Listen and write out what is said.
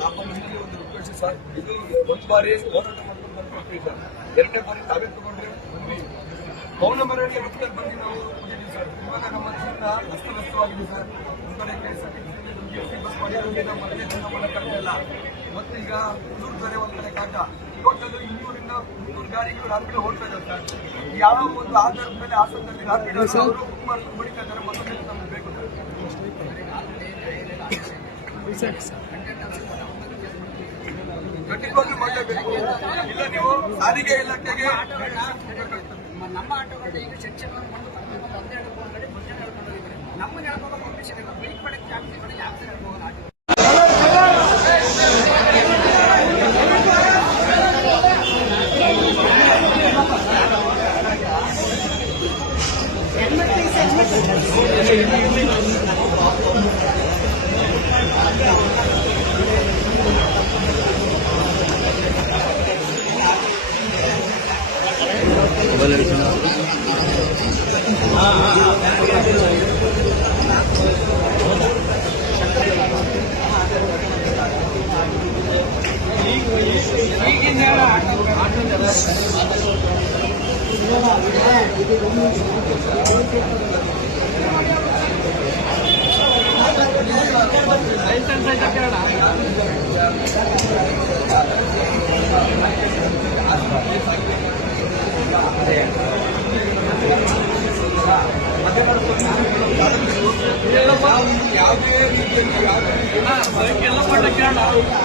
ನಾಲ್ಕು ಒಂದು request sir, ಇದು ಒಂದು ಬಾರಿ ಹೋರಾಟ ಮಾಡ್ಕೊಂಡು ಬರ್ತೀವಿ ಸರ್. ಎರಡನೇ ಬಾರಿ ತಾವೇ ತಗೊಂಡ್ರೆ ಮೌನ ಮೆರವಣಿಗೆ ರೂಪದಲ್ಲಿ ಬಂದು ನಾವು ಕೊಟ್ಟಿದ್ದೀವಿ ಸರ್. ಇವಾಗ ನಮ್ಮ ಜೀವನ ಅಸ್ತವ್ಯಸ್ತವಾಗಿದೆ ಸರ್. ಒಂದು ಕಡೆ KSRTC ಬಸ್ ಮಾಡಿರೋರಿಗೆ ನಾವು ಮನೆಗೆ ಜನ ಮಾಡೋಕ್ಕಾಗಲ್ಲ. ಮತ್ತು ಈಗ ಹುಡುಗರು ಬೇರೆ ಒಂದು ಕಡೆ ಕಾಟ. ಟೋಟಲ್ 200 ಗಾಡಿಗಳು ರಾಪಿಡ್ ಓಡ್ತಾ ಇದ್ದಾರೆ ಸರ್. ಯಾವ ಒಂದು ಆಧಾರದ ಮೇಲೆ ಹಾಸನದಲ್ಲಿ ರಾಪಿಡ್ ಅವರು ಬುಕ್ ಮಾಡ್ಕೊಂಡು ಹೊಡಿತಾ ಇದ್ದಾರೆ. ಮತ್ತೊಂದು ನಮ್ಗೆ ಬೇಕು ಕಠಿಣವಾಗಿ ಮಾಡಲೇಬೇಕು. ಇಲ್ಲ ನೀವು ಸಾರಿಗೆ ಇಲಾಖೆಗೆ ನಮ್ಮ ಆಟೋಗಳು ಈಗ ಶಿಕ್ಷಣ ನಮ್ಮನ್ನ ಹೇಳ್ಕೊಂಡು ಪರ್ಮಿಷನ್ ಇಲ್ಲ. ಬೈಕ್ ಪಡಕ್ಕೆ ಜಾಸ್ತಿ ಯಾವ ಸರಿ ಹೇಳ್ಬೋದು ಆಟೋ ಯಾವುದೇ ರೀತಿಯಲ್ಲಿ ಎಲ್ಲ